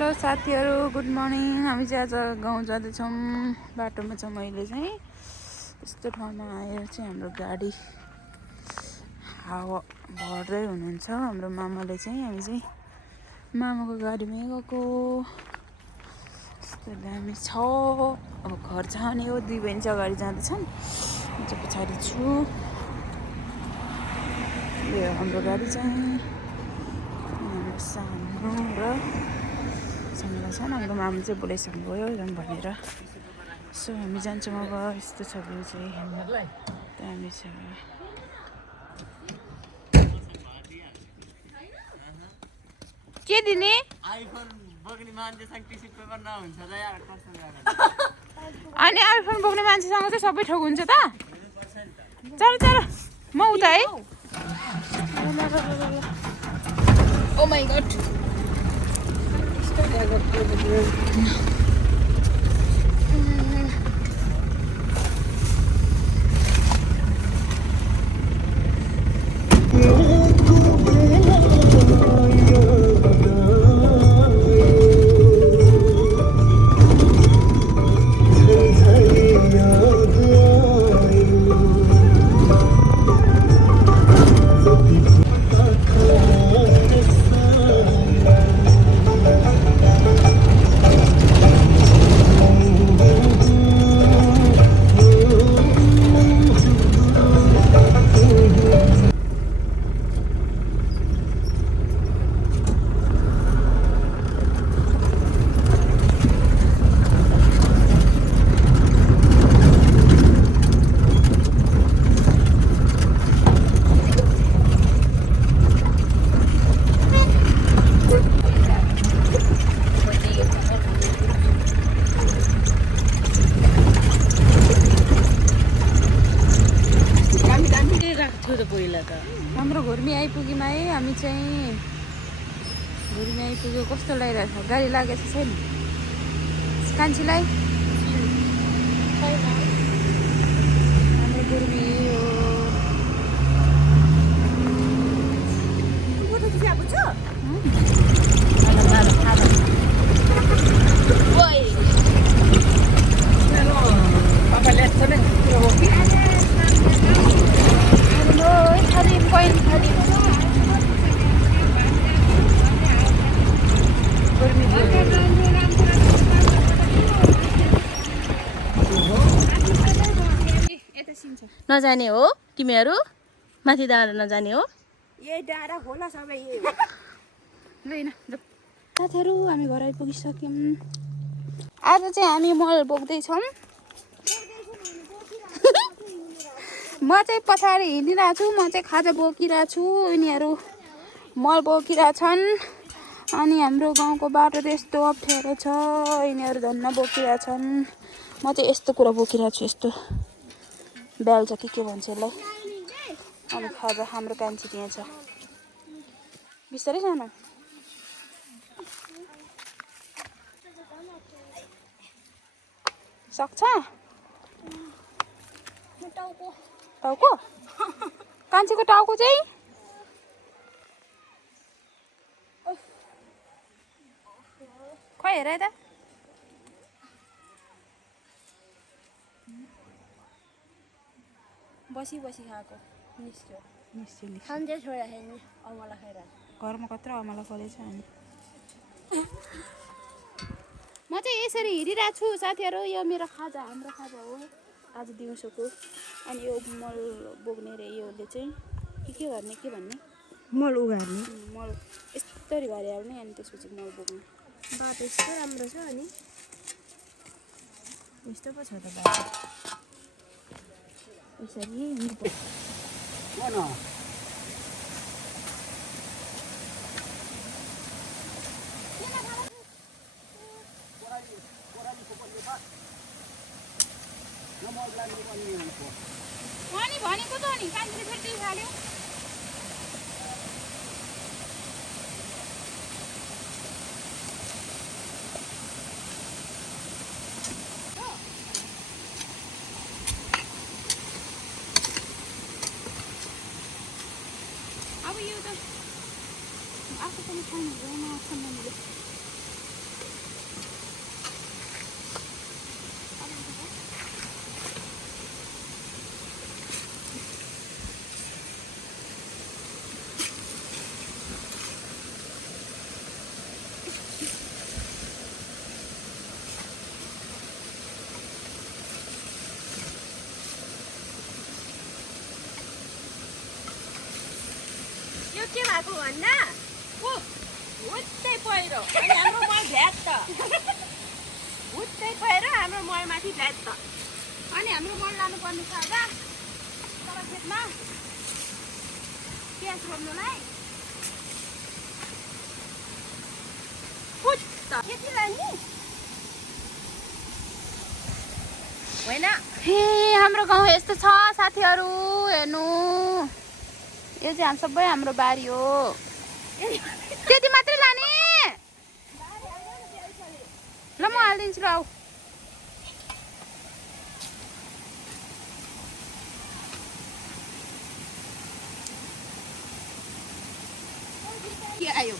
Hello साथीहरू, good morning. हामी चाहिँ आज गाउँ जाँदैछौँ। बाटोमा छ मैले चाहिँ यस्तो ठाउँमा आएर चाहिँ हाम्रो गाडी हावा भर्दै हुनुहुन्छ हाम्रो मामाले चाहिँ। हामी चाहिँ मामाको गाडीमै गएको। यस्तो दामी छ। अब घर जाने हो। 2 बहिनी चाहिँ अगाडि जाँदैछन्, म चाहिँ पछाडि छु। यो हाम्रो गाडी चाहिँ हाम्रो सानो र सँगै छ। हाम्रो मामा चाहिँ बोलाइसक्नु भयो जाउँ भनेर। सो हामी जान्छौँ अब। यस्तो छ भ्यू चाहिँ दामी छ। के दिने आइफोन बोक्ने मान्छेसँग टिस्यु पेपर नहुन्छ र यार कस्तो गर्नु। अनि आइफोन बोक्ने मान्छेसँग चाहिँ सबै ठोक हुन्छ त। चल चल म उता है। Oh my god. हाम्रो घुर्मी आइपुग्यौँ है। हामी चाहिँ घुर्मी आइपुग्यो। कस्तो लागिरहेको छ? गाडी लागेको छैन कान्छीलाई? हाम्रो घुर्मी हो। नजाने हो तिमीहरू? माथि डाँडा नजाने हो? यही डाँडा खोला सबै यही हो। साथीहरू हामी घर आइपुगिसक्यौँ। आज चाहिँ हामी मल बोक्दैछौँ। म चाहिँ पछाडि हिँडिरहेको छु। म चाहिँ खाजा बोकिरहेको छु। यिनीहरू मल बोकिरहेछन्। अनि हाम्रो गाउँको बाटो त यस्तो अप्ठ्यारो छ। यिनीहरू धन्न बोकिरहेछन्। म चाहिँ यस्तो कुरा बोकिरहेको छु। यस्तो बेल्छ के भन्छ यसलाई। अनि खाजा हाम्रो कान्छी त्यहाँ छ। बिस्तारै जानु। सक्छ? टाउको? कान्छीको टाउको चाहिँ खोइ हेर त। बसी बसी खाएको निस्क्यो। निश्चय खान्छ छोरा खाने अमला खाएर। घरमा कत्रो अमला परेछ अनि। म चाहिँ यसरी हिँडिरहेको छु साथीहरू। यो मेरो खाजा, हाम्रो खाजा हो आज दिउँसोको। अनि यो मल बोक्ने रे योले चाहिँ के गर्ने के भन्ने? मल उगार्ने। मल यस्तरी गरिहाल्ने अनि त्यसपछि मल बोक्ने। बाटो यस्तो राम्रो छ अनि यस्तो पो छ त बाटो। यसरी हिँड्नु अनि भनेको त नि कान्छीले फेरि त्यही हाल्यो। अब यो त आफू पनि खानु हुँदैन सम्बन्धले। भएको भन्दा हुत्तै पहिरो अनि हाम्रो मल भ्याट त हुत्तै पहिरो हाम्रो मलमाथि भ्याट त अनि हाम्रो मल लानुपर्ने छ आज तल खेतमा प्याज रोप्नुलाई फुट खेती लाने होइन हे हाम्रो गाउँ यस्तो छ साथीहरू हेर्नु यो चाहिँ सबै हाम्रो बारी हो त्यति मात्रै लाने ल म हालिदिन्छु ल आऊ के आयो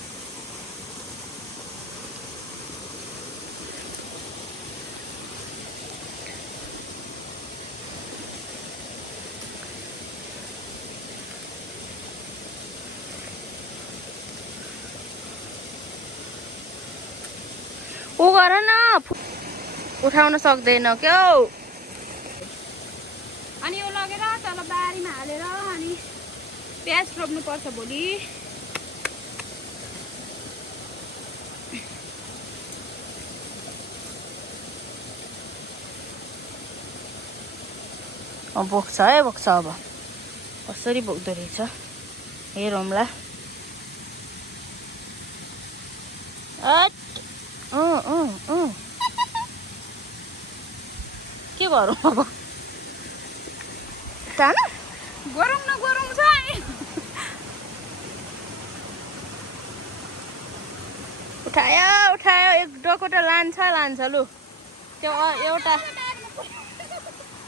ऊ गर न उठाउन सक्दैन क्या अनि यो लगेर तल बारीमा हालेर अनि प्याज रोप्नु पर्छ भोलि बोक्छ है बोक्छ अब कसरी बोक्दो रहेछ हेरौँला के गरौँ अब टान गरौँ न गरौँ छ उठायो उठायो एक डोकोटा लान्छ लु त्यो एउटा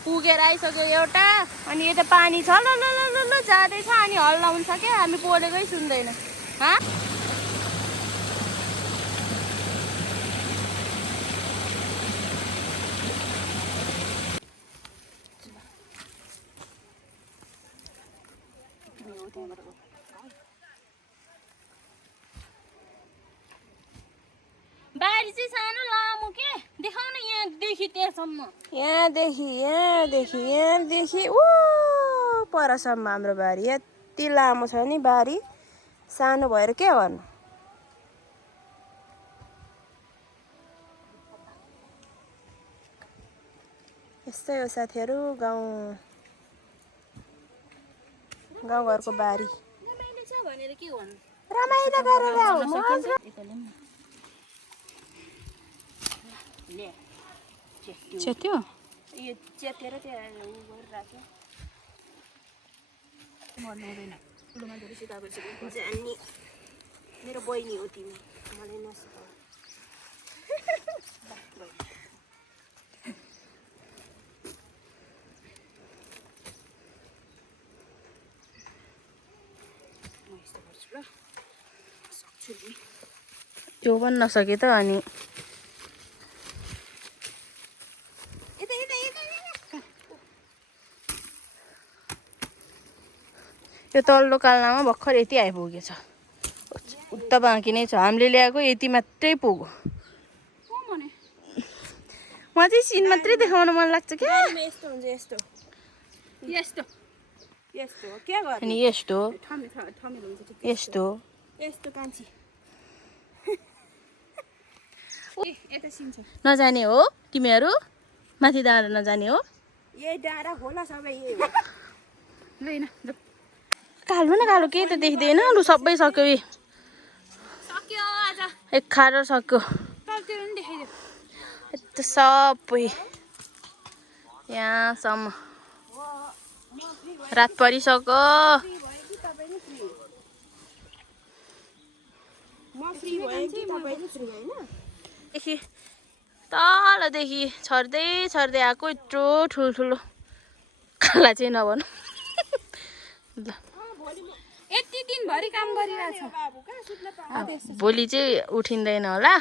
पुगेर आइसक्यो एउटा अनि यता पानी छ ल ल ल ल जाँदैछ अनि हल्लाउँछ क्या हामी बोलेकै सुन्दैन हाँ बारी चाहिँ सानो लामो के देखाउ न यहाँदेखि त्यहाँसम्म यहाँदेखि ऊ परसम्म हाम्रो बारी यति लामो छ नि बारी सानो भएर के गर्नु यस्तै हो साथीहरू गाउँघरको बारी रमाइलो छ भनेर के गर्नु रमाइलो गरेर चेत्यो यो चेतेर त्यहाँ उ गरिरहेको भन्नु हुँदैन ठुलोमा धेरै सिकाएको जान्ने मेरो बहिनी हो तिमी मलाई नसिकाऊ त्यो पनि नसके त अनि यो तल्लो काल्नामा भर्खर यति आइपुगेछ उता बाँकी नै छ हामीले ल्याएको यति मात्रै पुग्यो मलाई चाहिँ सिन मात्रै देखाउन मन लाग्छ क्या यस्तो हुन्छ यस्तो यस्तो यस्तो के गर्नु अनि यस्तो यस्तो यस्तो कान्छी यता सिन छ नजाने हो तिमीहरू माथि डाँडा नजाने हो यही डाँडा होला सबै यही हो लैन कालो न कालो केही त देख्दैन लु सबै सक्यो सक्यो आज एक खाएर सक्यो तलतिर पनि देखाइदियो यस्तो सबै यहाँसम्म रात परिसक्यो देखि तलदेखि छर्दै छर्दै आएको यत्रो ठुल्ठुलो खाला चाहिँ नभनौँ ल यति दिनभरि काम गरिरहेछ भोलि चाहिँ उठिँदैन होला